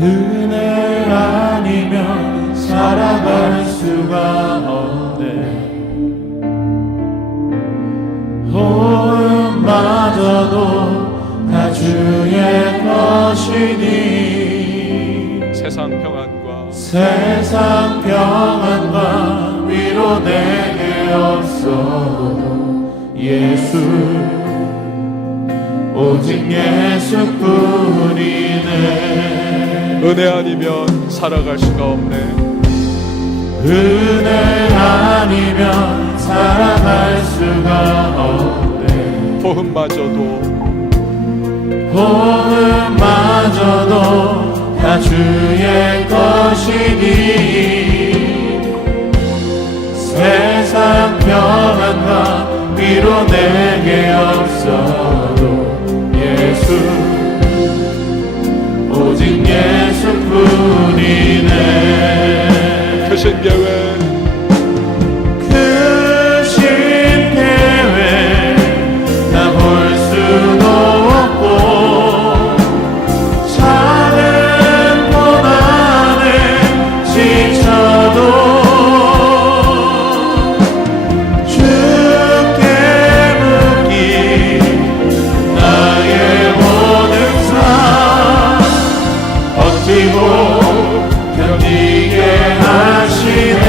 은혜 아니면 살아갈 수가 없네. 호흡마저도 다 주의 것이니 세상 평안과 위로 내게 없어도 예수 오직 예수뿐이네. 은혜 아니면 살아갈 수가 없네. 은혜 아니면 살아갈 수가 없네. 호흡마저도 다 주의 것이니 세상 평안과 위로 내게 없어도 예수 오직 예수뿐이네. 크신 계획 다 볼 수도 없고 작은 고난에 지쳐도 주께 묻기 나의 모든 삶 버티고 견디게 하시네.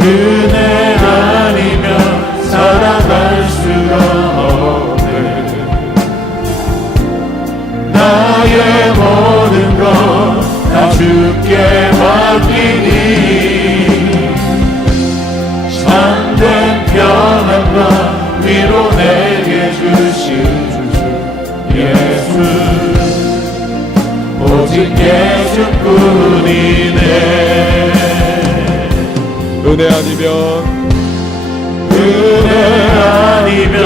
은혜 아니면 살아갈 수가 없네. 나의 모든 것 다 주께 맡기니 참된 평안과 위로 내게 주신 예수 오직 예수뿐이네. 은혜 아니면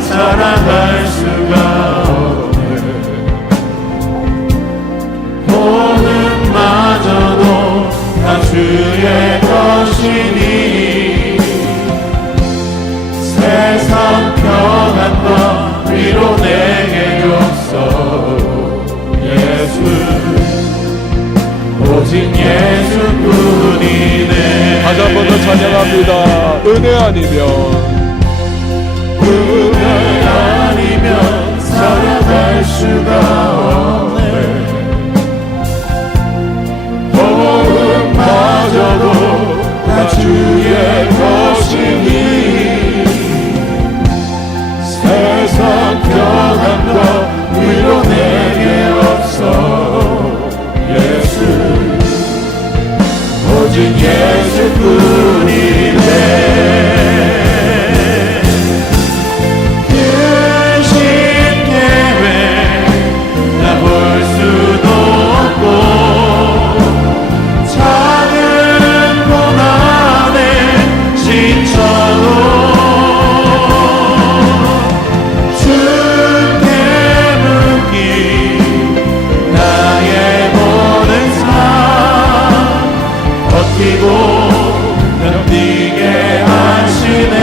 살아갈 수가 없네. 호흡마저도 다 주의 것이니 세상 평안과 위로 내게 줬어도 예수 오직 예수뿐이네. 다시 한 번 더 찬양합니다. 은혜 아니면 살아갈 수가 없네. 호흡마저도 다 주의 것이니 세상 평안과 위로 내게 없어 예수 오직 예수뿐이네. 크신 계획 다 볼 수도 없고 작은 고난에 지쳐도 주께 묻기 나의 모든 삶 버티고 견디게 하시네.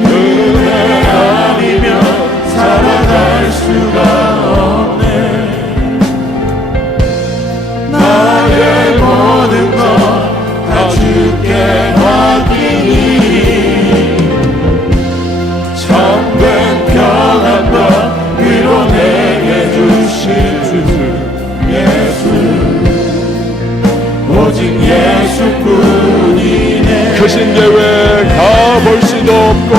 은혜 아니면 살아갈 수가 없네. 나의 모든 것 다 주께 맡기니 참된 평안과 위로 내게 주신 예수 오직 예수뿐이네. 크신 계획 다 볼 수도 없고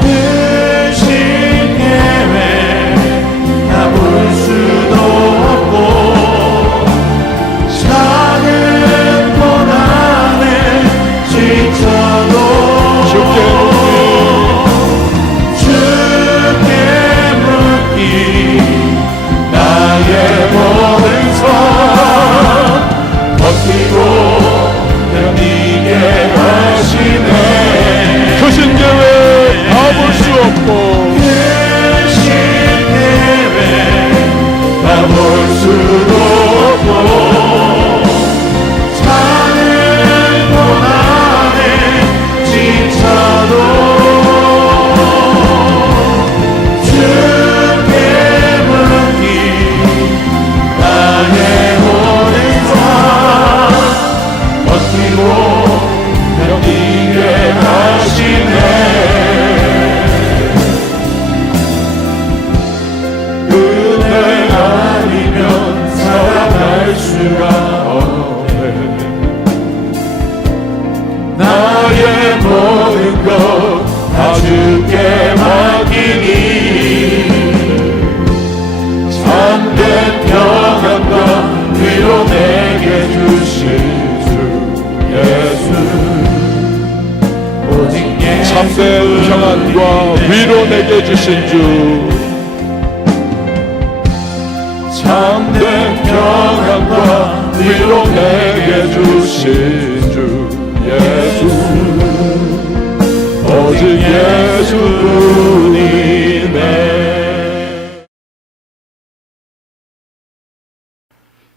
크신 계획 다 볼 수도 없고 작은 고난에 지쳐도 주께 묻기 나의 모든 삶 버티고 견디게 하시네. 크신 계획 참된 평안과 위로 내게 주신 주, 참된 평안과 위로 내게 주신 주 예수, 오직 예수뿐이네.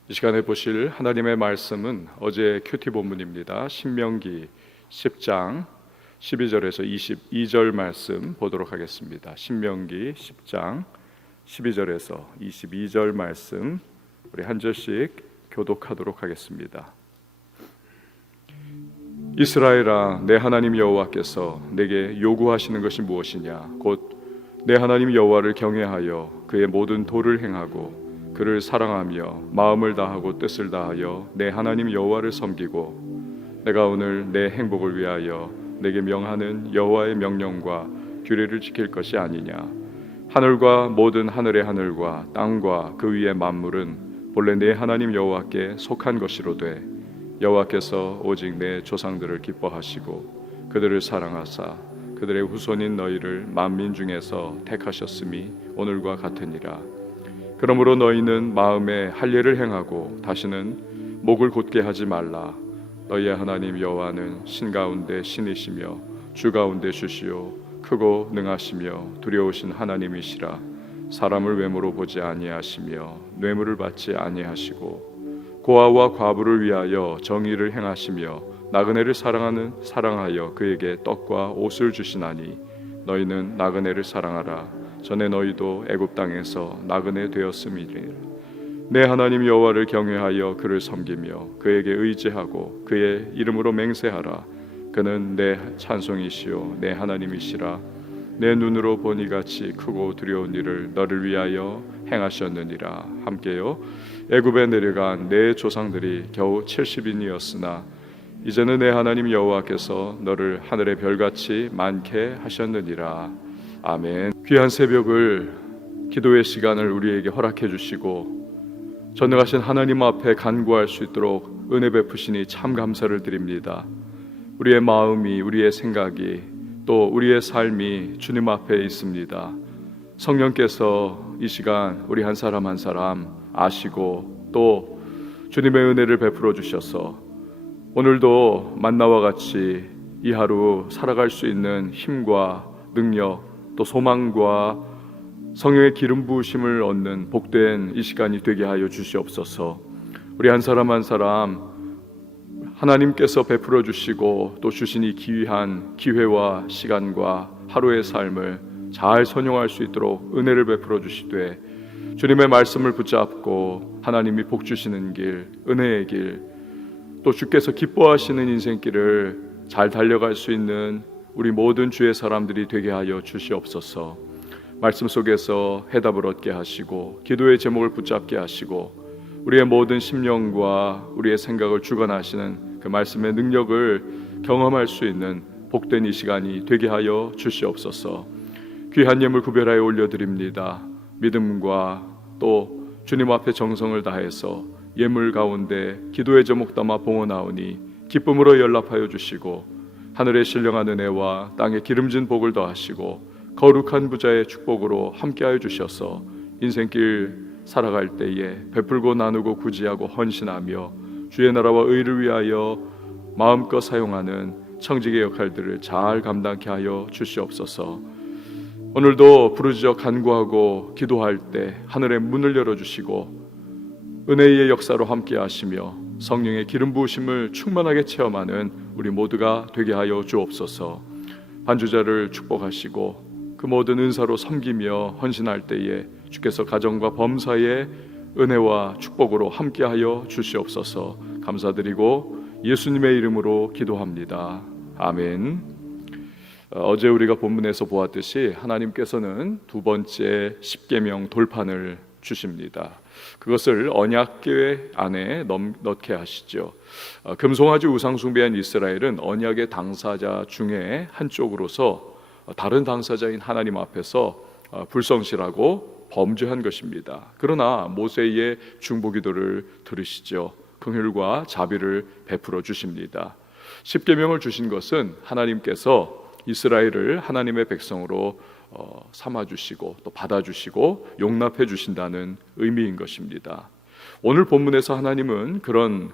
이 시간에 보실 하나님의 말씀은 어제 큐티 본문입니다. 신명기 10장 12절에서 22절 말씀 보도록 하겠습니다. 신명기 10장 12절에서 22절 말씀 우리 한 절씩 교독하도록 하겠습니다. 이스라엘아, 내 하나님 여호와께서 내게 요구하시는 것이 무엇이냐? 곧 내 하나님 여호와를 경외하여 그의 모든 도를 행하고 그를 사랑하며 마음을 다하고 뜻을 다하여 내 하나님 여호와를 섬기고 내가 오늘 내 행복을 위하여 내게 명하는 여호와의 명령과 규례를 지킬 것이 아니냐? 하늘과 모든 하늘의 하늘과 땅과 그 위의 만물은 본래 내 하나님 여호와께 속한 것이로되 여호와께서 오직 내 조상들을 기뻐하시고 그들을 사랑하사 그들의 후손인 너희를 만민 중에서 택하셨음이 오늘과 같으니라. 그러므로 너희는 마음에 할례를 행하고 다시는 목을 곧게 하지 말라. 너희의 하나님 여호와는 신 가운데 신이시며 주 가운데 주시오 크고 능하시며 두려우신 하나님이시라. 사람을 외모로 보지 아니하시며 뇌물을 받지 아니하시고 고아와 과부를 위하여 정의를 행하시며 나그네를 사랑하여 그에게 떡과 옷을 주시나니 너희는 나그네를 사랑하라. 전에 너희도 애굽 땅에서 나그네 되었음이니라. 내 하나님 여호와를 경외하여 그를 섬기며 그에게 의지하고 그의 이름으로 맹세하라. 그는 내 찬송이시요 내 하나님이시라. 내 눈으로 본 이같이 크고 두려운 일을 너를 위하여 행하셨느니라. 함께요. 애굽에 내려간 내 조상들이 겨우 70인이었으나 이제는 내 하나님 여호와께서 너를 하늘의 별같이 많게 하셨느니라. 아멘. 귀한 새벽을 기도의 시간을 우리에게 허락해 주시고 전능하신 하나님 앞에 간구할 수 있도록 은혜 베푸시니 참 감사를 드립니다. 우리의 마음이, 우리의 생각이, 또 우리의 삶이 주님 앞에 있습니다. 성령께서 이 시간 우리 한 사람 한 사람 아시고 또 주님의 은혜를 베풀어 주셔서 오늘도 만나와 같이 이 하루 살아갈 수 있는 힘과 능력 또 소망과 성령의 기름 부으심을 얻는 복된 이 시간이 되게 하여 주시옵소서. 우리 한 사람 한 사람 하나님께서 베풀어 주시고 또 주신 이 귀한 기회와 시간과 하루의 삶을 잘 선용할 수 있도록 은혜를 베풀어 주시되 주님의 말씀을 붙잡고 하나님이 복 주시는 길, 은혜의 길, 또 주께서 기뻐하시는 인생길을 잘 달려갈 수 있는 우리 모든 주의 사람들이 되게 하여 주시옵소서. 말씀 속에서 해답을 얻게 하시고 기도의 제목을 붙잡게 하시고 우리의 모든 심령과 우리의 생각을 주관하시는 그 말씀의 능력을 경험할 수 있는 복된 이 시간이 되게 하여 주시옵소서. 귀한 예물 구별하여 올려드립니다. 믿음과 또 주님 앞에 정성을 다해서 예물 가운데 기도의 제목 담아 봉헌하오니 기쁨으로 연락하여 주시고 하늘의 신령한 은혜와 땅의 기름진 복을 더하시고 거룩한 부자의 축복으로 함께하여 주셔서 인생길 살아갈 때에 베풀고 나누고 구지하고 헌신하며 주의 나라와 의를 위하여 마음껏 사용하는 청지기의 역할들을 잘 감당케 하여 주시옵소서. 오늘도 부르짖어 간구하고 기도할 때 하늘의 문을 열어주시고 은혜의 역사로 함께 하시며 성령의 기름 부으심을 충만하게 체험하는 우리 모두가 되게 하여 주옵소서. 반주자를 축복하시고 그 모든 은사로 섬기며 헌신할 때에 주께서 가정과 범사의 은혜와 축복으로 함께 하여 주시옵소서. 감사드리고 예수님의 이름으로 기도합니다. 아멘. 어제 우리가 본문에서 보았듯이 하나님께서는 두 번째 십계명 돌판을 주십니다. 그것을 언약궤 안에 넣게 하시죠. 금송아지 우상 숭배한 이스라엘은 언약의 당사자 중에 한쪽으로서 다른 당사자인 하나님 앞에서 불성실하고 범죄한 것입니다. 그러나 모세의 중보기도를 들으시죠. 긍휼과 자비를 베풀어 주십니다. 십계명을 주신 것은 하나님께서 이스라엘을 하나님의 백성으로 삼아주시고 또 받아주시고 용납해 주신다는 의미인 것입니다. 오늘 본문에서 하나님은 그런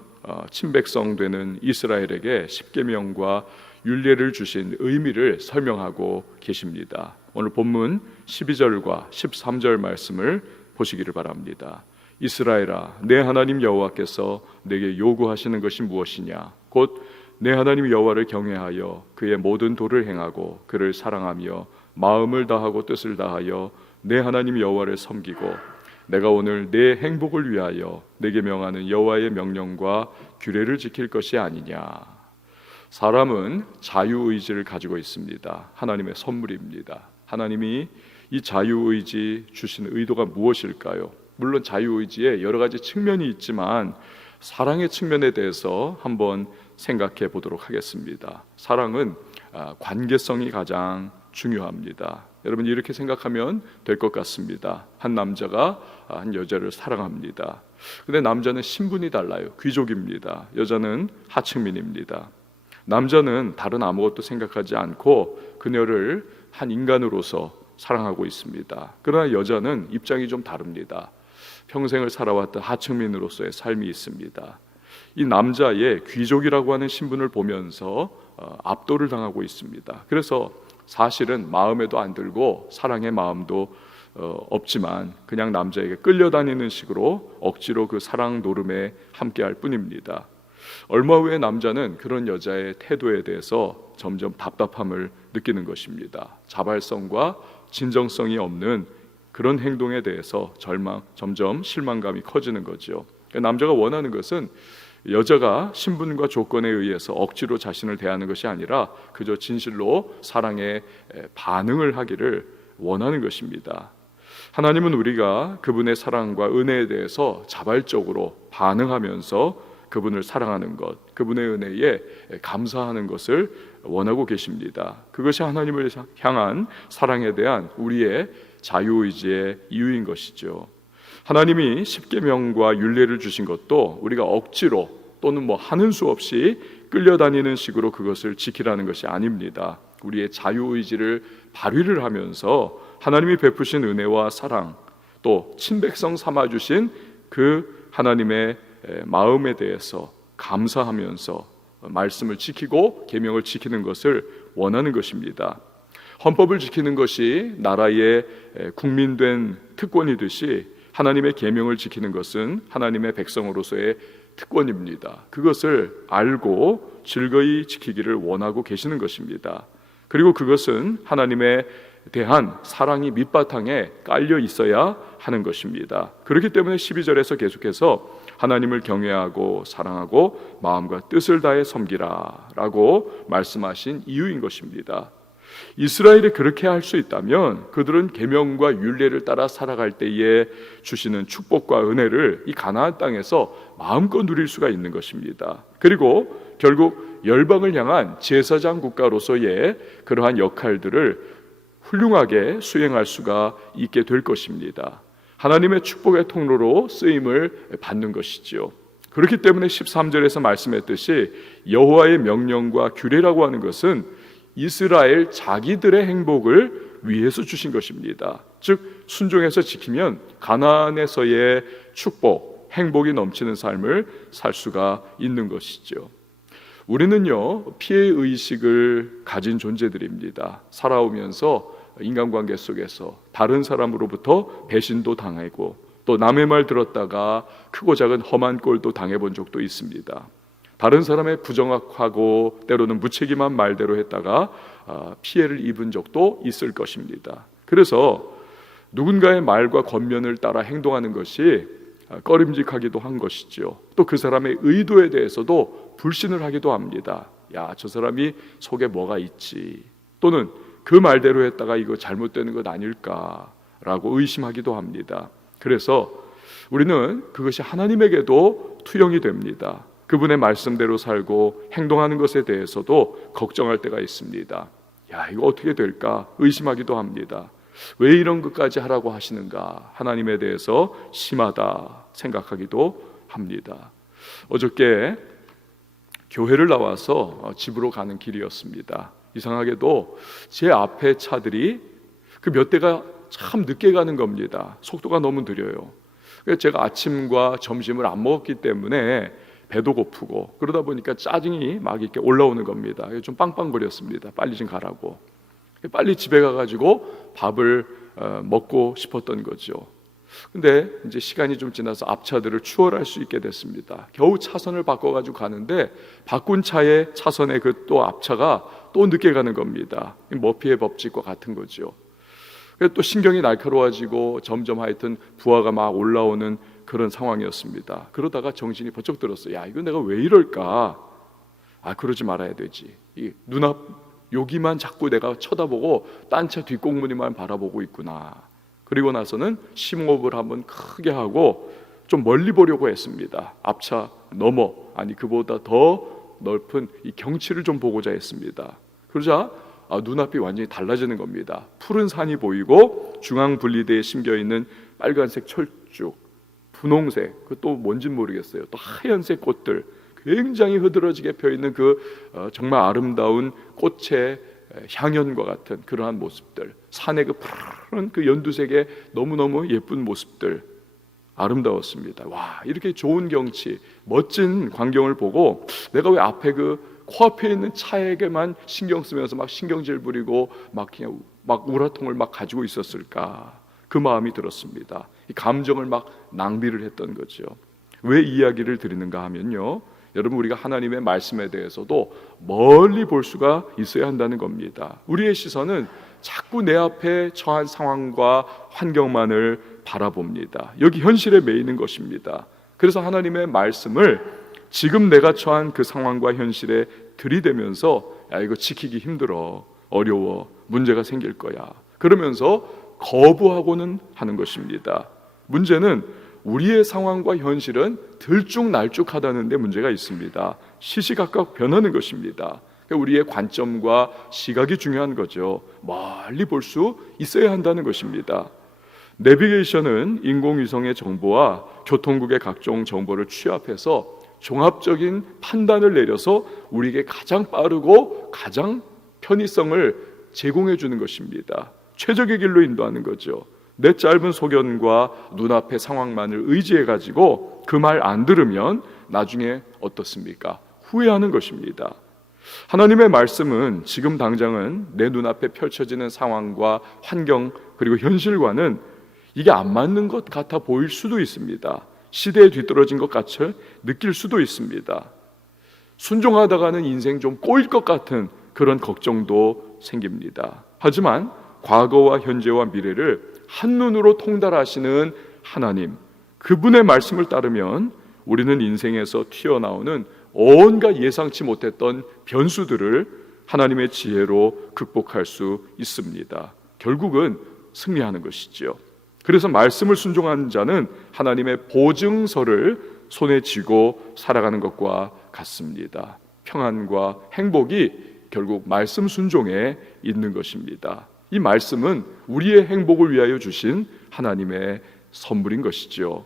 친백성 되는 이스라엘에게 십계명과 율례를 주신 의미를 설명하고 계십니다. 오늘 본문 12절과 13절 말씀을 보시기를 바랍니다. 이스라엘아, 내 하나님 여호와께서 내게 요구하시는 것이 무엇이냐? 곧 내 하나님 여호와를 경외하여 그의 모든 도를 행하고 그를 사랑하며 마음을 다하고 뜻을 다하여 내 하나님 여호와를 섬기고 내가 오늘 내 행복을 위하여 내게 명하는 여호와의 명령과 규례를 지킬 것이 아니냐. 사람은 자유의지를 가지고 있습니다. 하나님의 선물입니다. 하나님이 이 자유의지 주신 의도가 무엇일까요? 물론 자유의지에 여러 가지 측면이 있지만 사랑의 측면에 대해서 한번 생각해 보도록 하겠습니다. 사랑은 관계성이 가장 중요합니다. 여러분 이렇게 생각하면 될 것 같습니다. 한 남자가 한 여자를 사랑합니다. 근데 남자는 신분이 달라요. 귀족입니다. 여자는 하층민입니다. 남자는 다른 아무것도 생각하지 않고 그녀를 한 인간으로서 사랑하고 있습니다. 그러나 여자는 입장이 좀 다릅니다. 평생을 살아왔던 하층민으로서의 삶이 있습니다. 이 남자의 귀족이라고 하는 신분을 보면서 압도를 당하고 있습니다. 그래서 사실은 마음에도 안 들고 사랑의 마음도 없지만 그냥 남자에게 끌려다니는 식으로 억지로 그 사랑 노름에 함께할 뿐입니다. 얼마 후에 남자는 그런 여자의 태도에 대해서 점점 답답함을 느끼는 것입니다. 자발성과 진정성이 없는 그런 행동에 대해서 점점 실망감이 커지는 거죠. 남자가 원하는 것은 여자가 신분과 조건에 의해서 억지로 자신을 대하는 것이 아니라 그저 진실로 사랑에 반응을 하기를 원하는 것입니다. 하나님은 우리가 그분의 사랑과 은혜에 대해서 자발적으로 반응하면서 그분을 사랑하는 것, 그분의 은혜에 감사하는 것을 원하고 계십니다. 그것이 하나님을 향한 사랑에 대한 우리의 자유의지의 이유인 것이죠. 하나님이 십계명과 율례를 주신 것도 우리가 억지로 또는 하는 수 없이 끌려다니는 식으로 그것을 지키라는 것이 아닙니다. 우리의 자유의지를 발휘를 하면서 하나님이 베푸신 은혜와 사랑 또 친백성 삼아주신 그 하나님의 마음에 대해서 감사하면서 말씀을 지키고 계명을 지키는 것을 원하는 것입니다. 헌법을 지키는 것이 나라의 국민된 특권이듯이 하나님의 계명을 지키는 것은 하나님의 백성으로서의 특권입니다. 그것을 알고 즐거이 지키기를 원하고 계시는 것입니다. 그리고 그것은 하나님에 대한 사랑이 밑바탕에 깔려 있어야 하는 것입니다. 그렇기 때문에 12절에서 계속해서 하나님을 경외하고 사랑하고 마음과 뜻을 다해 섬기라 라고 말씀하신 이유인 것입니다. 이스라엘이 그렇게 할 수 있다면 그들은 계명과 율례를 따라 살아갈 때에 주시는 축복과 은혜를 이 가나안 땅에서 마음껏 누릴 수가 있는 것입니다. 그리고 결국 열방을 향한 제사장 국가로서의 그러한 역할들을 훌륭하게 수행할 수가 있게 될 것입니다. 하나님의 축복의 통로로 쓰임을 받는 것이죠. 그렇기 때문에 13절에서 말씀했듯이 여호와의 명령과 규례라고 하는 것은 이스라엘 자기들의 행복을 위해서 주신 것입니다. 즉 순종해서 지키면 가나안에서의 축복, 행복이 넘치는 삶을 살 수가 있는 것이죠. 우리는요 피해의식을 가진 존재들입니다. 살아오면서 인간관계 속에서 다른 사람으로부터 배신도 당하고 또 남의 말 들었다가 크고 작은 험한 꼴도 당해본 적도 있습니다. 다른 사람의 부정확하고 때로는 무책임한 말대로 했다가 피해를 입은 적도 있을 것입니다. 그래서 누군가의 말과 권면을 따라 행동하는 것이 꺼림직하기도 한 것이죠. 또 그 사람의 의도에 대해서도 불신을 하기도 합니다. 야, 저 사람이 속에 뭐가 있지, 또는 그 말대로 했다가 이거 잘못되는 것 아닐까라고 의심하기도 합니다. 그래서 우리는 그것이 하나님에게도 투영이 됩니다. 그분의 말씀대로 살고 행동하는 것에 대해서도 걱정할 때가 있습니다. 야, 이거 어떻게 될까 의심하기도 합니다. 왜 이런 것까지 하라고 하시는가, 하나님에 대해서 심하다 생각하기도 합니다. 어저께 교회를 나와서 집으로 가는 길이었습니다. 이상하게도 제 앞에 차들이 그 몇 대가 참 늦게 가는 겁니다. 속도가 너무 느려요. 그래서 제가 아침과 점심을 안 먹었기 때문에 배도 고프고 그러다 보니까 짜증이 막 이렇게 올라오는 겁니다. 좀 빵빵거렸습니다. 빨리 좀 가라고. 빨리 집에 가가지고 밥을 먹고 싶었던 거죠. 근데 이제 시간이 좀 지나서 앞차들을 추월할 수 있게 됐습니다. 겨우 차선을 바꿔가지고 가는데 바꾼 차의 차선에 그 또 앞차가 또 늦게 가는 겁니다. 머피의 법칙과 같은 거죠. 그래서 또 신경이 날카로워지고 점점 하여튼 부하가 막 올라오는 그런 상황이었습니다. 그러다가 정신이 번쩍 들었어요. 야, 이거 내가 왜 이럴까? 그러지 말아야 되지. 이 눈앞 여기만 자꾸 내가 쳐다보고 딴 차 뒷공무니만 바라보고 있구나. 그리고 나서는 심호흡을 한번 크게 하고 좀 멀리 보려고 했습니다. 앞차 넘어, 그보다 더 넓은 이 경치를 좀 보고자 했습니다. 그러자 눈앞이 완전히 달라지는 겁니다. 푸른 산이 보이고 중앙 분리대에 심겨있는 빨간색 철쭉, 분홍색, 그또 뭔진 모르겠어요. 또 하얀색 꽃들, 굉장히 흐드러지게 펴있는 그 정말 아름다운 꽃의 향연과 같은 그러한 모습들, 산의 그 푸른 그 연두색의 너무너무 예쁜 모습들, 아름다웠습니다. 와, 이렇게 좋은 경치, 멋진 광경을 보고 내가 왜 앞에 그 코앞에 있는 차에게만 신경 쓰면서 막 신경질 부리고 막 그냥 막 우라통을 막 가지고 있었을까? 그 마음이 들었습니다. 이 감정을 막 낭비를 했던 거죠. 왜 이야기를 드리는가 하면요, 여러분, 우리가 하나님의 말씀에 대해서도 멀리 볼 수가 있어야 한다는 겁니다. 우리의 시선은 자꾸 내 앞에 처한 상황과 환경만을 바라봅니다. 여기 현실에 매이는 것입니다. 그래서 하나님의 말씀을 지금 내가 처한 그 상황과 현실에 들이대면서 이거 지키기 힘들어, 어려워, 문제가 생길 거야, 그러면서 거부하고는 하는 것입니다. 문제는 우리의 상황과 현실은 들쭉날쭉하다는 데 문제가 있습니다. 시시각각 변하는 것입니다. 우리의 관점과 시각이 중요한 거죠. 멀리 볼 수 있어야 한다는 것입니다. 내비게이션은 인공위성의 정보와 교통국의 각종 정보를 취합해서 종합적인 판단을 내려서 우리에게 가장 빠르고 가장 편의성을 제공해 주는 것입니다. 최적의 길로 인도하는 거죠. 내 짧은 소견과 눈앞의 상황만을 의지해 가지고 그 말 안 들으면 나중에 어떻습니까? 후회하는 것입니다. 하나님의 말씀은 지금 당장은 내 눈앞에 펼쳐지는 상황과 환경 그리고 현실과는 이게 안 맞는 것 같아 보일 수도 있습니다. 시대에 뒤떨어진 것 같이 느낄 수도 있습니다. 순종하다가는 인생 좀 꼬일 것 같은 그런 걱정도 생깁니다. 하지만 과거와 현재와 미래를 한눈으로 통달하시는 하나님, 그분의 말씀을 따르면 우리는 인생에서 튀어나오는 온갖 예상치 못했던 변수들을 하나님의 지혜로 극복할 수 있습니다. 결국은 승리하는 것이죠. 그래서 말씀을 순종하는 자는 하나님의 보증서를 손에 쥐고 살아가는 것과 같습니다. 평안과 행복이 결국 말씀 순종에 있는 것입니다. 이 말씀은 우리의 행복을 위하여 주신 하나님의 선물인 것이죠.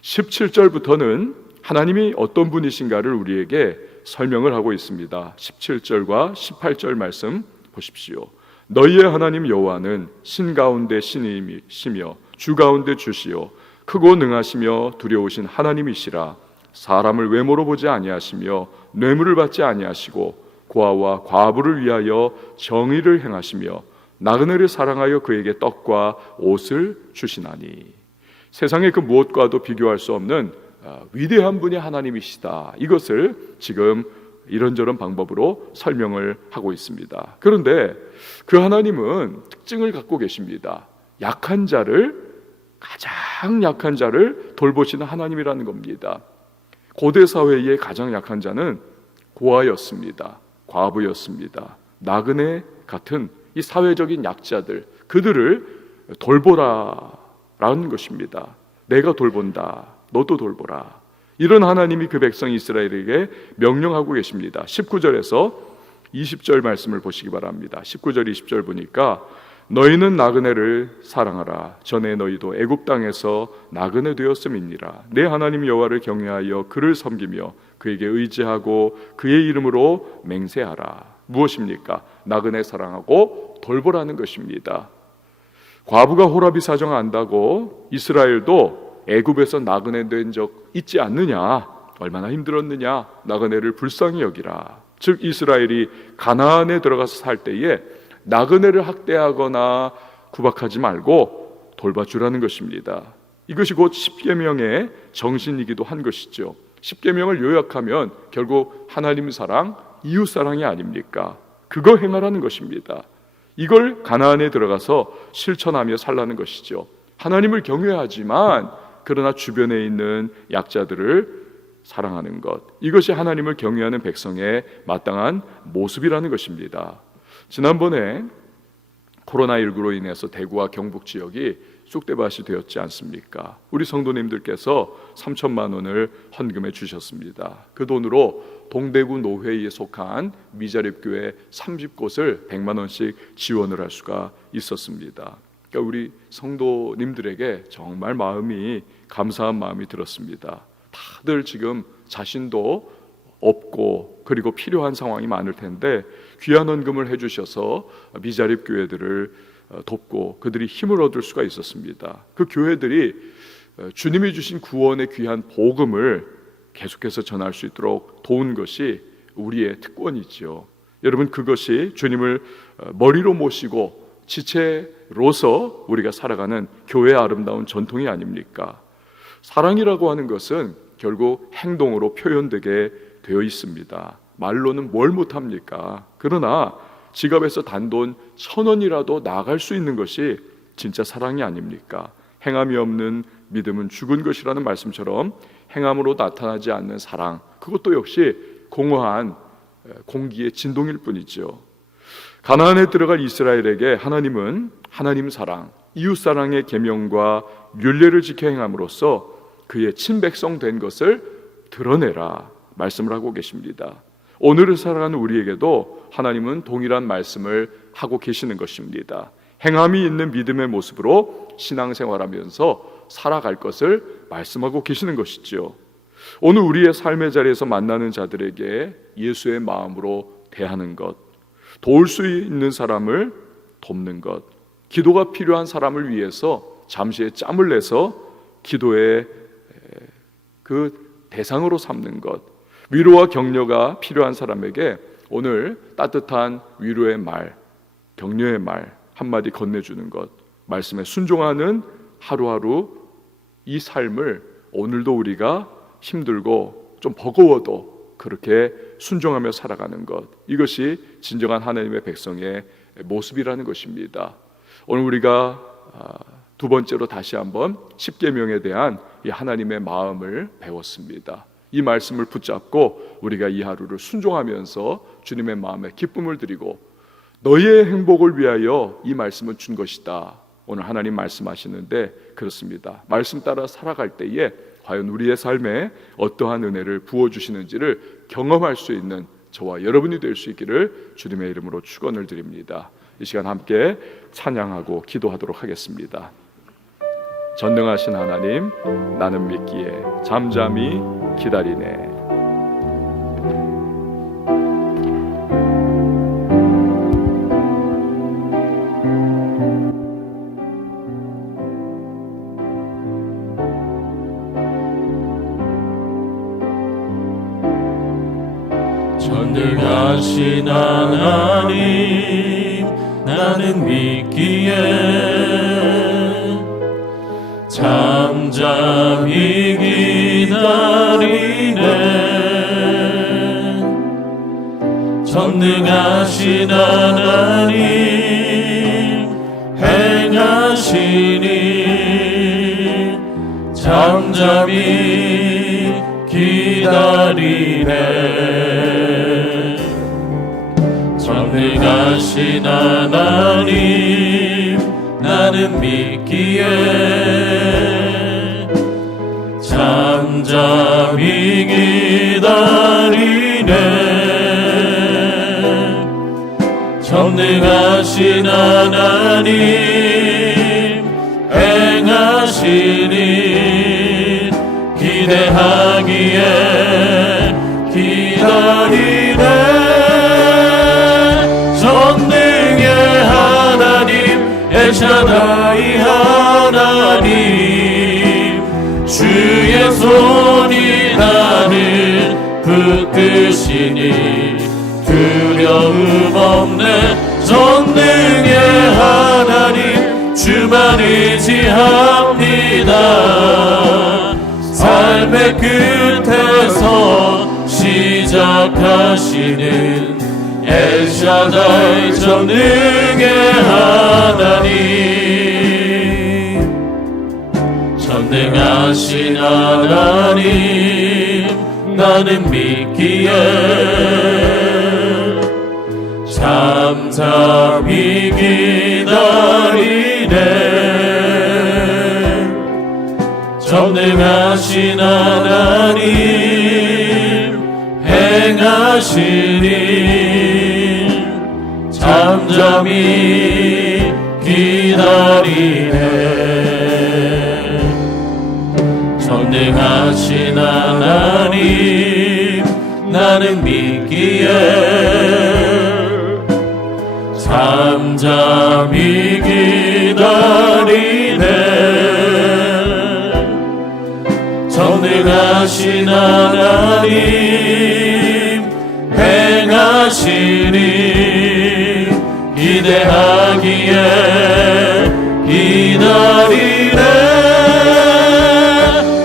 17절부터는 하나님이 어떤 분이신가를 우리에게 설명을 하고 있습니다. 17절과 18절 말씀 보십시오. 너희의 하나님 여호와는 신 가운데 신이시며 주 가운데 주시요 크고 능하시며 두려우신 하나님이시라. 사람을 외모로 보지 아니하시며 뇌물을 받지 아니하시고 고아와 과부를 위하여 정의를 행하시며 나그네를 사랑하여 그에게 떡과 옷을 주시나니. 세상의 그 무엇과도 비교할 수 없는 위대한 분이 하나님이시다. 이것을 지금 이런저런 방법으로 설명을 하고 있습니다. 그런데 그 하나님은 특징을 갖고 계십니다. 약한 자를, 가장 약한 자를 돌보시는 하나님이라는 겁니다. 고대 사회의 가장 약한 자는 고아였습니다. 과부였습니다. 나그네 같은 이 사회적인 약자들, 그들을 돌보라라는 것입니다. 내가 돌본다, 너도 돌보라. 이런 하나님이 그 백성 이스라엘에게 명령하고 계십니다. 19절에서 20절 말씀을 보시기 바랍니다. 19절 20절 보니까 너희는 나그네를 사랑하라. 전에 너희도 애굽 땅에서 나그네 되었음이니라. 내 하나님 여호와를 경외하여 그를 섬기며 그에게 의지하고 그의 이름으로 맹세하라. 무엇입니까? 나그네 사랑하고 돌보라는 것입니다. 과부가 호라비 사정 안다고 이스라엘도 애굽에서 나그네 된 적 있지 않느냐? 얼마나 힘들었느냐? 나그네를 불쌍히 여기라. 즉 이스라엘이 가나안에 들어가서 살 때에 나그네를 학대하거나 구박하지 말고 돌봐주라는 것입니다. 이것이 곧 십계명의 정신이기도 한 것이죠. 십계명을 요약하면 결국 하나님 사랑, 이웃 사랑이 아닙니까? 그거 행하라는 것입니다. 이걸 가나안에 들어가서 실천하며 살라는 것이죠. 하나님을 경외하지만 그러나 주변에 있는 약자들을 사랑하는 것, 이것이 하나님을 경외하는 백성의 마땅한 모습이라는 것입니다. 지난번에 코로나19로 인해서 대구와 경북 지역이 쑥대밭이 되었지 않습니까? 우리 성도님들께서 3천만 원을 헌금해 주셨습니다. 그 돈으로 동대구 노회에 속한 미자립교회 30곳을 100만 원씩 지원을 할 수가 있었습니다. 그러니까 우리 성도님들에게 정말 마음이 감사한 마음이 들었습니다. 다들 지금 자신도 없고 그리고 필요한 상황이 많을 텐데 귀한 헌금을 해주셔서 미자립 교회들을 돕고 그들이 힘을 얻을 수가 있었습니다. 그 교회들이 주님이 주신 구원의 귀한 복음을 계속해서 전할 수 있도록 도운 것이 우리의 특권이지요. 여러분, 그것이 주님을 머리로 모시고 지체로서 우리가 살아가는 교회의 아름다운 전통이 아닙니까? 사랑이라고 하는 것은 결국 행동으로 표현되게 되어 있습니다. 말로는 뭘 못합니까? 그러나 지갑에서 단돈 1,000원이라도 나갈 수 있는 것이 진짜 사랑이 아닙니까? 행함이 없는 믿음은 죽은 것이라는 말씀처럼 행함으로 나타나지 않는 사랑, 그것도 역시 공허한 공기의 진동일 뿐이죠. 가나안에 들어갈 이스라엘에게 하나님은 하나님 사랑, 이웃 사랑의 계명과 율례를 지켜 행함으로써 그의 친백성 된 것을 드러내라 말씀을 하고 계십니다. 오늘을 살아가는 우리에게도 하나님은 동일한 말씀을 하고 계시는 것입니다. 행함이 있는 믿음의 모습으로 신앙생활하면서 살아갈 것을 말씀하고 계시는 것이죠. 오늘 우리의 삶의 자리에서 만나는 자들에게 예수의 마음으로 대하는 것, 도울 수 있는 사람을 돕는 것, 기도가 필요한 사람을 위해서 잠시의 짬을 내서 기도의 그 대상으로 삼는 것, 위로와 격려가 필요한 사람에게 오늘 따뜻한 위로의 말, 격려의 말 한마디 건네주는 것, 말씀에 순종하는 하루하루 이 삶을 오늘도 우리가 힘들고 좀 버거워도 그렇게 순종하며 살아가는 것, 이것이 진정한 하나님의 백성의 모습이라는 것입니다. 오늘 우리가 두 번째로 다시 한번 십계명에 대한 이 하나님의 마음을 배웠습니다. 이 말씀을 붙잡고 우리가 이 하루를 순종하면서 주님의 마음에 기쁨을 드리고 너희의 행복을 위하여 이 말씀을 준 것이다. 오늘 하나님 말씀하시는데 그렇습니다. 말씀 따라 살아갈 때에 과연 우리의 삶에 어떠한 은혜를 부어주시는지를 경험할 수 있는 저와 여러분이 될 수 있기를 주님의 이름으로 축원을 드립니다. 이 시간 함께 찬양하고 기도하도록 하겠습니다. 전능하신 하나님, 나는 믿기에 잠잠히 기다리네. 전능하신 하나님, 나는 믿기에 잠잠히 기다리네. 전능하신 하나님 행하시니 잠잠히 기다리네. 전능하신 하나님, 나는 믿기에 잠잠히 기다리네. 전능하신 하나님 행하시니 기대하기에 기다리네. 전능의 하나님 엘샤다이 하나님, 주의 손이 나를 붙드시니 두려움 없네. 전능의 하나님 주만 의지합니다. 삶의 끝에서 시작하시는 엘샤다이 전능의 하나님, 전능하신 하나님 나는 믿기에 잠잠히 기다리네. 전능하신 하나님 행하신 일 잠잠히 기다리네. 전능하신 하나님 나는 믿기에 잠잠히 기다리네. 전능하신 하나님 행하신 일 기대하기에 기다리네.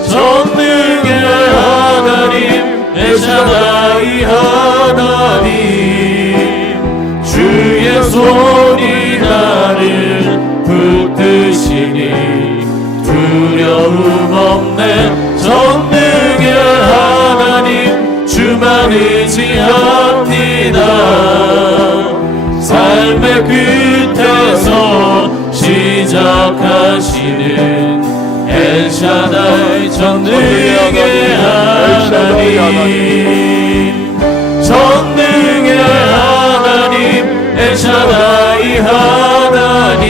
전능의 하나님 엘샤다이 하나님, 주의 손이 나를 붙드시니 두려움 없네. 전능의 하나님 주만 의지합니다. 삶의 끝에서 시작하시는 엘샤다이 전능의 하나님, 전능의 하나님 엘샤다이 하나님,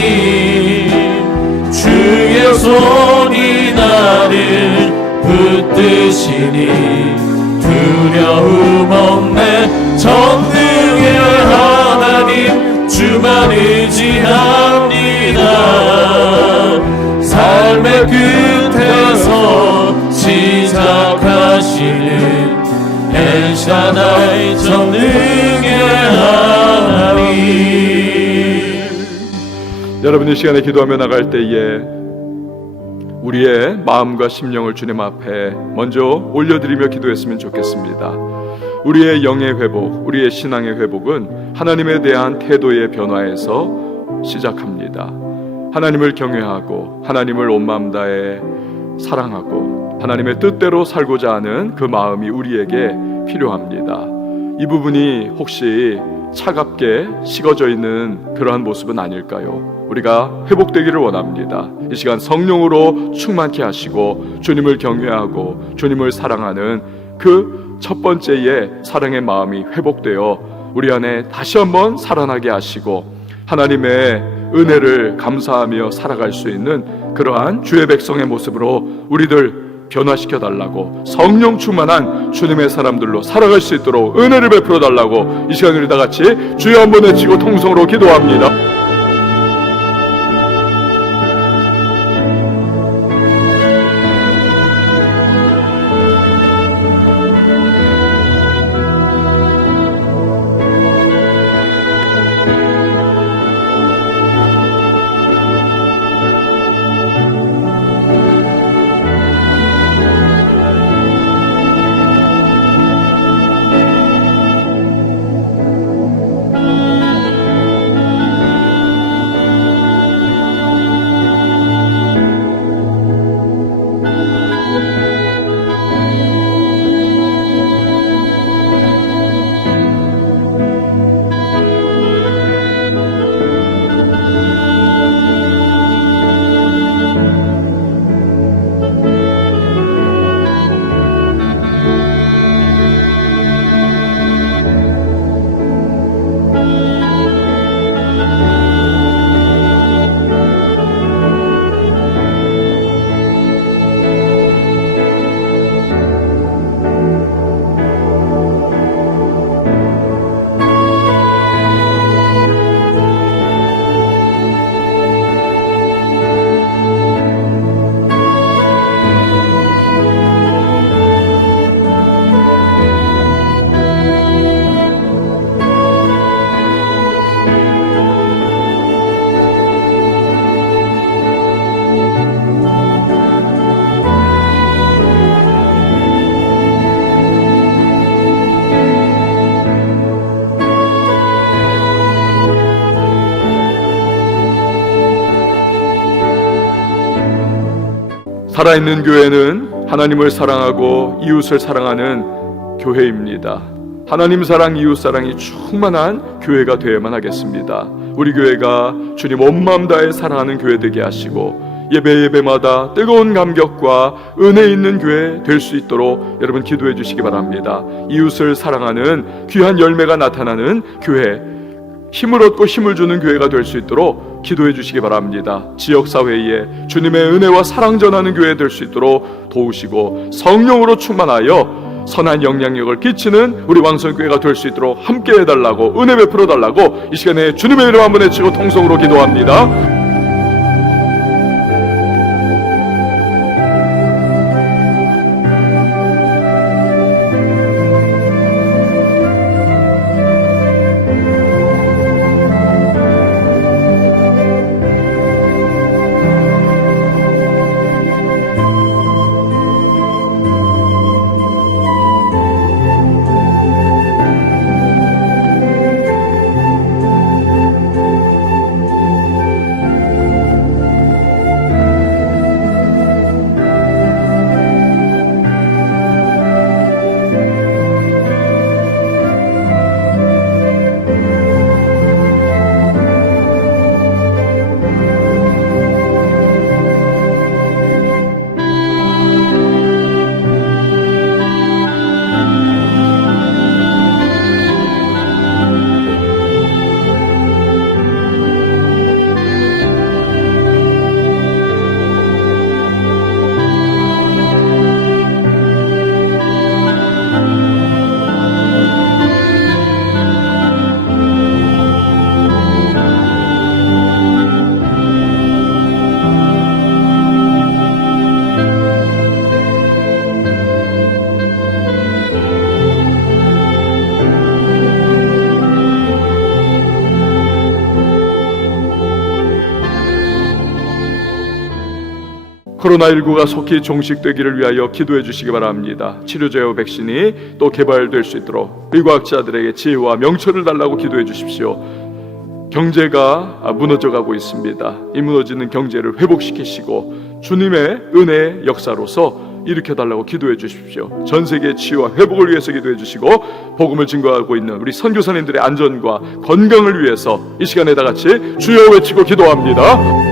주의 손이 나를 붙드시니 두려움 없네. 전능의 하나님 주만 의지합니다. 삶의 끝에서 시작하시는 엘샤다이 전능의 하나님. 여러분, 이 시간에 기도하며 나갈 때에 우리의 마음과 심령을 주님 앞에 먼저 올려드리며 기도했으면 좋겠습니다. 우리의 영의 회복, 우리의 신앙의 회복은 하나님에 대한 태도의 변화에서 시작합니다. 하나님을 경외하고 하나님을 온 마음 다해 사랑하고 하나님의 뜻대로 살고자 하는 그 마음이 우리에게 필요합니다. 이 부분이 혹시 차갑게 식어져 있는 그러한 모습은 아닐까요? 우리가 회복되기를 원합니다. 이 시간 성령으로 충만케 하시고 주님을 경외하고 주님을 사랑하는 그 첫 번째의 사랑의 마음이 회복되어 우리 안에 다시 한번 살아나게 하시고 하나님의 은혜를 감사하며 살아갈 수 있는 그러한 주의 백성의 모습으로 우리들 변화시켜 달라고, 성령 충만한 주님의 사람들로 살아갈 수 있도록 은혜를 베풀어 달라고 이 시간 우리 다 같이 주여 한번 외치고 통성으로 기도합니다. 살아있는 교회는 하나님을 사랑하고 이웃을 사랑하는 교회입니다. 하나님 사랑, 이웃 사랑이 충만한 교회가 되어야만 하겠습니다. 우리 교회가 주님 온 마음 다해 사랑하는 교회 되게 하시고 예배마다 뜨거운 감격과 은혜 있는 교회 될 수 있도록 여러분 기도해 주시기 바랍니다. 이웃을 사랑하는 귀한 열매가 나타나는 교회, 힘을 얻고 힘을 주는 교회가 될 수 있도록 기도해 주시기 바랍니다. 지역사회에 주님의 은혜와 사랑 전하는 교회 될 수 있도록 도우시고 성령으로 충만하여 선한 영향력을 끼치는 우리 왕성교회가 될 수 있도록 함께 해달라고, 은혜 베풀어 달라고 이 시간에 주님의 이름 한번 외치고 통성으로 기도합니다. 코로나19가 속히 종식되기를 위하여 기도해 주시기 바랍니다. 치료제와 백신이 또 개발될 수 있도록 의과학자들에게 지혜와 명철을 달라고 기도해 주십시오. 경제가 무너져가고 있습니다. 이 무너지는 경제를 회복시키시고 주님의 은혜의 역사로서 일으켜달라고 기도해 주십시오. 전 세계 치유와 회복을 위해서 기도해 주시고 복음을 증거하고 있는 우리 선교사님들의 안전과 건강을 위해서 이 시간에 다 같이 주여 외치고 기도합니다.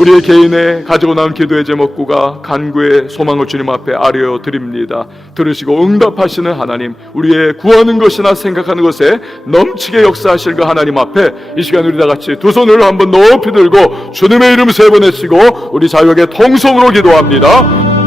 우리의 개인의 가지고 나온 기도의 제목구가 간구의 소망을 주님 앞에 아뢰어 드립니다. 들으시고 응답하시는 하나님, 우리의 구하는 것이나 생각하는 것에 넘치게 역사하실 그 하나님 앞에 이 시간 우리 다 같이 두 손을 한번 높이 들고 주님의 이름 세 번 외치고 우리 자유하게 통성으로 기도합니다.